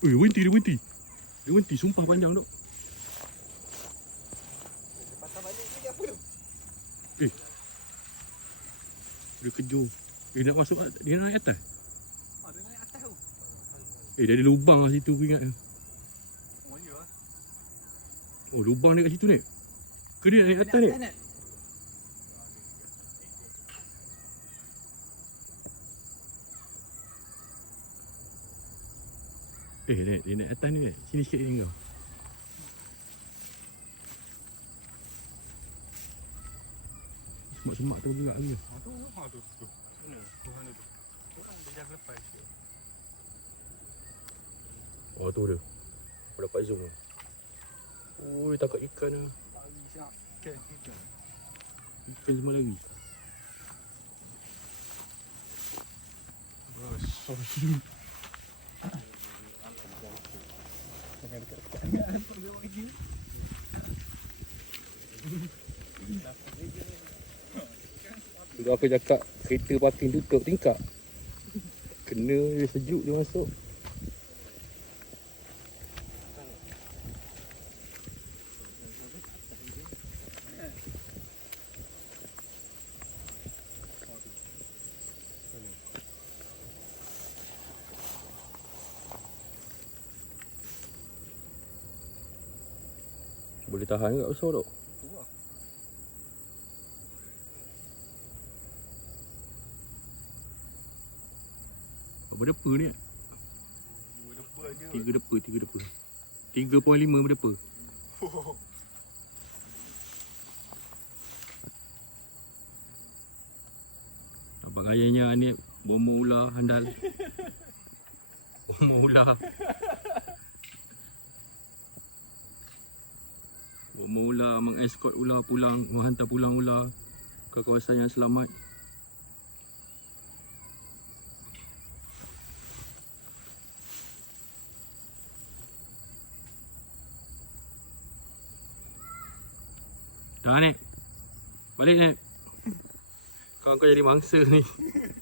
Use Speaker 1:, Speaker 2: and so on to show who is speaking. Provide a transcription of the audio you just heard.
Speaker 1: Eh, dia berhenti, dia berhenti. Dia berhenti, sumpah panjang dok.
Speaker 2: Patah balik ni apa tu?
Speaker 1: Dia kejut. Eh, nak masuk, dia nak naik atas.
Speaker 2: Ah, dia naik atas tu.
Speaker 1: Eh, dia ada lubang lah situ, aku ingat.
Speaker 2: Oh, ya.
Speaker 1: Oh, lubang dia kat situ ni. Ke dia naik atas ni? Eh, dia, dia naik atas ni. Sini sikit ni kau. Semak-semak tu gerak ni.
Speaker 2: Ha tu, ha tu. tu. Mana? Tu mana tu? Orang dia dah lepas.
Speaker 1: Oh, tu dia. Aku dapat zoom tu. Oh, dia tangkap ikan lah.
Speaker 2: Lari siap. Okey, ikan.
Speaker 1: Ikan semua lari.
Speaker 2: Sorry.
Speaker 1: Tu aku cakap kereta parking tutup tingkap. Kena dia sejuk dia masuk. Boleh tahan ke besar tu? Apa depa ni?
Speaker 2: Dua depa dia.
Speaker 1: Tiga depa, tiga depa. 3.5 berdepa.
Speaker 2: Oh.
Speaker 1: Nampak gayanya ni bomba ular handal. Bomba ular. Bomba ular mengescort ular pulang, menghantar pulang ular ke kawasan yang selamat. Dah ni. Balik ni. Kau kau jadi mangsa ni.